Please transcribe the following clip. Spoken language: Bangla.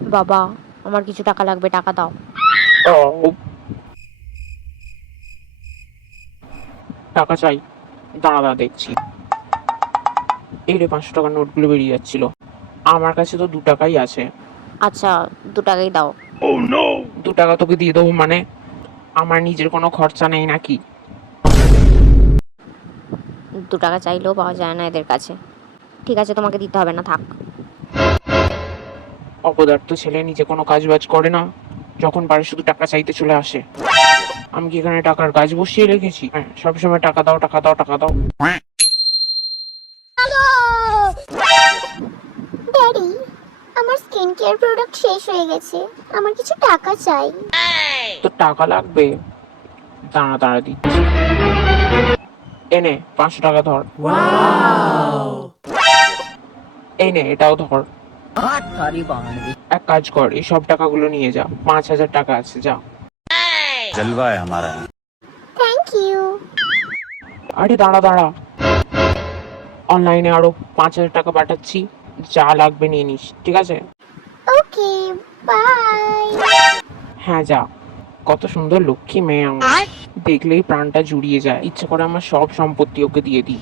বাবা, আমার কিছু টাকা লাগবে, টাকা দাও। ও, টাকা চাই? দাঁড়া দাঁড়া দেখছি। এই রে, 500 টাকার নোটগুলো বেরিয়ে যাচ্ছিল। আমার কাছে তো 2 টাকাই আছে। আচ্ছা, 2 টাকাই দাও। 2 টাকা তোকে দিয়ে দেবো মানে? আমার নিজের কোনো খরচা নেই নাকি? 2 টাকা চাইলেও পাওয়া যায় না এদের কাছে। ঠিক আছে, তোমাকে দিতে হবে না, থাক। অপদার্থ ছেলে, নিজে কোনো কাজ বাজ করে না, যখন পারে শুধু টাকা চাইতে চলে আসে। আমি কি এখানে টাকার কাজ বসিয়ে রেখেছি? হ্যাঁ, সবসময় টাকা দাও টাকা দাও টাকা দাও। ড্যাডি, আমার স্কিন কেয়ার প্রোডাক্ট শেষ হয়ে গেছে, আমার কিছু টাকা চাই। তো টাকা লাগবে? দাঁড়া দাঁড়া দিচ্ছি। এনে 500 টাকা ধর। এই নে, এটাও ধর। এক কাজ কর, এই সব টাকাগুলো নিয়ে যা, 5,000 টাকা আছে, যা। जलवा है हमारा। Thank you. আরে দাঁড়া দাঁড়া, অনলাইনে আরো 5,000 টাকা পাঠাচ্ছি, যা লাগবে নিয়ে নিস, ঠিক আছে? ওকে, বাই। হ্যাঁ যা। কত সুন্দর লক্ষ্মী মেয়ে আমার, দেখলেই প্রাণটা জুড়িয়ে যায়, ইচ্ছে করে আমার সব সম্পত্তি ওকে দিয়ে দিই।